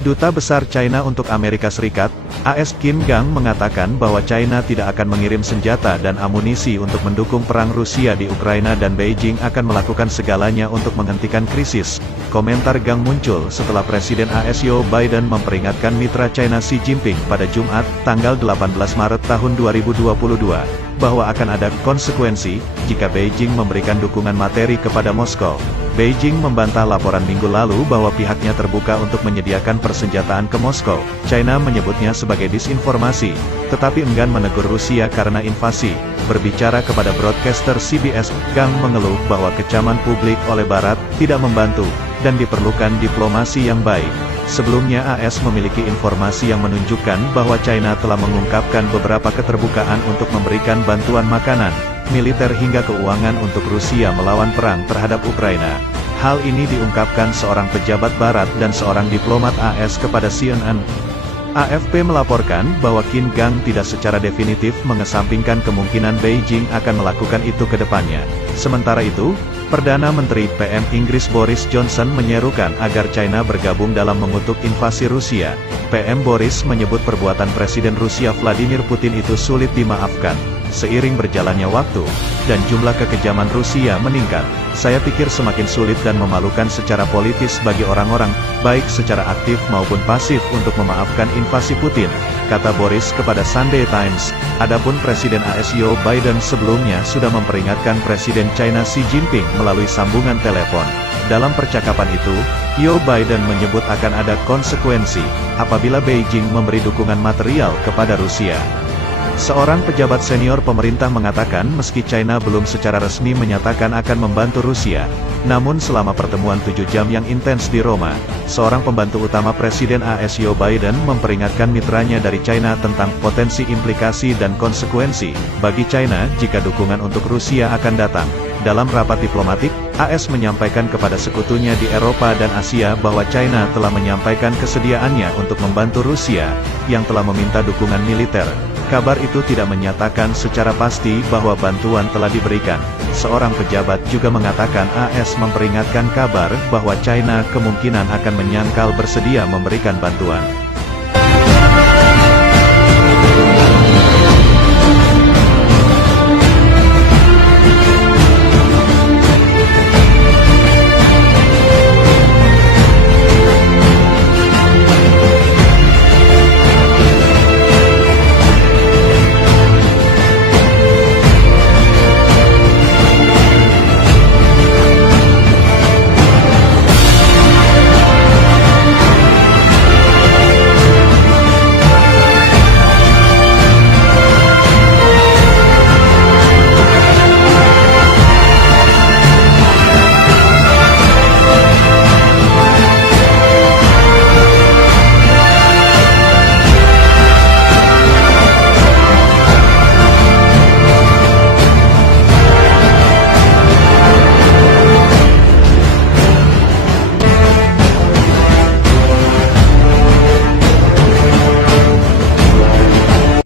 Duta Besar China untuk Amerika Serikat, AS Qin Gang mengatakan bahwa China tidak akan mengirim senjata dan amunisi untuk mendukung perang Rusia di Ukraina dan Beijing akan melakukan segalanya untuk menghentikan krisis. Komentar Gang muncul setelah Presiden AS Joe Biden memperingatkan mitra China Xi Jinping pada Jumat, tanggal 18 Maret tahun 2022, bahwa akan ada konsekuensi jika Beijing memberikan dukungan materi kepada Moskow. Beijing membantah laporan minggu lalu bahwa pihaknya terbuka untuk menyediakan persenjataan ke Moskow. China menyebutnya sebagai disinformasi, tetapi enggan menegur Rusia karena invasi. Berbicara kepada broadcaster CBS, Gang mengeluh bahwa kecaman publik oleh Barat tidak membantu, dan diperlukan diplomasi yang baik. Sebelumnya AS memiliki informasi yang menunjukkan bahwa China telah mengungkapkan beberapa keterbukaan untuk memberikan bantuan makanan, militer hingga keuangan untuk Rusia melawan perang terhadap Ukraina. Hal ini diungkapkan seorang pejabat Barat dan seorang diplomat AS kepada CNN. AFP melaporkan bahwa Qin Gang tidak secara definitif mengesampingkan kemungkinan Beijing akan melakukan itu ke depannya. Sementara itu, Perdana Menteri PM Inggris Boris Johnson menyerukan agar China bergabung dalam mengutuk invasi Rusia. PM Boris menyebut perbuatan Presiden Rusia Vladimir Putin itu sulit dimaafkan. Seiring berjalannya waktu, dan jumlah kekejaman Rusia meningkat, saya pikir semakin sulit dan memalukan secara politis bagi orang-orang, baik secara aktif maupun pasif untuk memaafkan invasi Putin, kata Boris kepada Sunday Times. Adapun Presiden AS Joe Biden sebelumnya sudah memperingatkan Presiden China Xi Jinping melalui sambungan telepon. Dalam percakapan itu, Joe Biden menyebut akan ada konsekuensi apabila Beijing memberi dukungan material kepada Rusia. Seorang pejabat senior pemerintah mengatakan meski China belum secara resmi menyatakan akan membantu Rusia, namun selama pertemuan 7 jam yang intens di Roma, seorang pembantu utama Presiden AS Joe Biden memperingatkan mitranya dari China tentang potensi implikasi dan konsekuensi bagi China jika dukungan untuk Rusia akan datang. Dalam rapat diplomatik, AS menyampaikan kepada sekutunya di Eropa dan Asia bahwa China telah menyampaikan kesediaannya untuk membantu Rusia, yang telah meminta dukungan militer. Kabar itu tidak menyatakan secara pasti bahwa bantuan telah diberikan. Seorang pejabat juga mengatakan AS memperingatkan kabar bahwa China kemungkinan akan menyangkal bersedia memberikan bantuan.